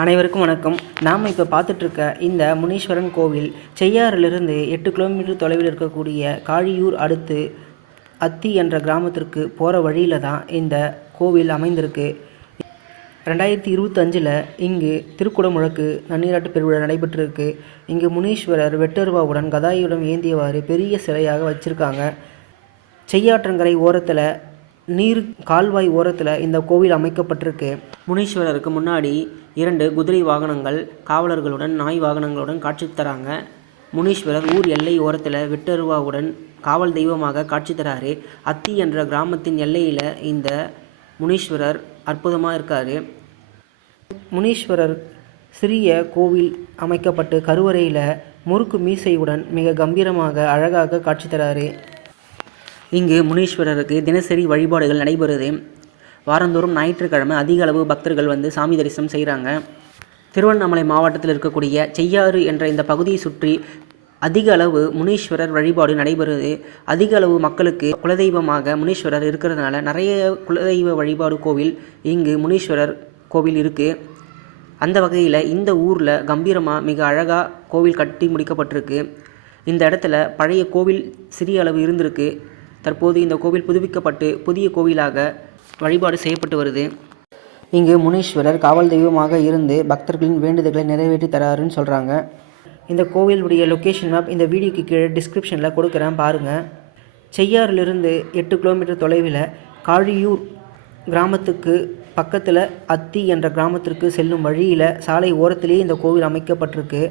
அனைவருக்கும் வணக்கம். நாம் இப்போ பார்த்துட்ருக்க இந்த முனீஸ்வரன் கோவில் செய்யாறிலிருந்து 8 கிலோமீட்டர் தொலைவில் இருக்கக்கூடிய காழியூர் அடுத்து அத்தி என்ற கிராமத்திற்கு போகிற வழியில் தான் இந்த கோவில் அமைந்திருக்கு. 2025 இங்கு திருக்குடமுழக்கு நன்னீராட்டு பெருவிழா நடைபெற்றிருக்கு. இங்கு முனீஸ்வரர் வெட்டருவாவுடன் கதாயுடன் ஏந்தியவாறு பெரிய சிலையாக வச்சுருக்காங்க. செய்யாற்றங்கரை ஓரத்தில் நீர் கால்வாய் ஓரத்தில் இந்த கோவில் அமைக்கப்பட்டிருக்கு. முனீஸ்வரருக்கு முன்னாடி 2 குதிரை வாகனங்கள் காவலர்களுடன் நாய் வாகனங்களுடன் காட்சி தராங்க. முனீஸ்வரர் ஊர் எல்லை ஓரத்தில் வெட்டருவாவுடன் காவல் தெய்வமாக காட்சி தராரு. அத்தி என்ற கிராமத்தின் எல்லையில் இந்த முனீஸ்வரர் அற்புதமாக இருக்கார். முனீஸ்வரர் சிறிய கோவில் அமைக்கப்பட்டு கருவறையில் முறுக்கு மீசையுடன் மிக கம்பீரமாக அழகாக காட்சி தராரு. இங்கு முனீஸ்வரருக்கு தினசரி வழிபாடுகள் நடைபெறுது. வாரந்தோறும் ஞாயிற்றுக்கிழமை அதிக அளவு பக்தர்கள் வந்து சாமி தரிசனம் செய்கிறாங்க. திருவண்ணாமலை மாவட்டத்தில் இருக்கக்கூடிய செய்யாறு என்ற இந்த பகுதியை சுற்றி அதிக அளவு முனீஸ்வரர் வழிபாடு நடைபெறுது. அதிக அளவு மக்களுக்கு குலதெய்வமாக முனீஸ்வரர் இருக்கிறதுனால நிறைய குலதெய்வ வழிபாடு கோவில் இங்கு முனீஸ்வரர் கோவில் இருக்குது. அந்த வகையில் இந்த ஊரில் கம்பீரமாக மிக அழகாக கோவில் கட்டி முடிக்கப்பட்டிருக்கு. இந்த இடத்துல பழைய கோவில் சிறிய அளவு இருந்திருக்கு. தற்போது இந்த கோவில் புதுப்பிக்கப்பட்டு புதிய கோவிலாக வழிபாடு செய்யப்பட்டு வருது. இங்கு முனீஸ்வரர் காவல் தெய்வமாக இருந்து பக்தர்களின் வேண்டுதல்களை நிறைவேற்றி தராருன்னு சொல்கிறாங்க. இந்த கோவிலுடைய லொக்கேஷன் மேப் இந்த வீடியோக்கு கீழே டிஸ்கிரிப்ஷனில் கொடுக்குறேன் பாருங்கள். செய்யாறிலிருந்து 8 கிலோமீட்டர் தொலைவில் காழியூர் கிராமத்துக்கு பக்கத்தில் அத்தி என்ற கிராமத்திற்கு செல்லும் வழியில் சாலை ஓரத்திலேயே இந்த கோவில் அமைக்கப்பட்டிருக்கு.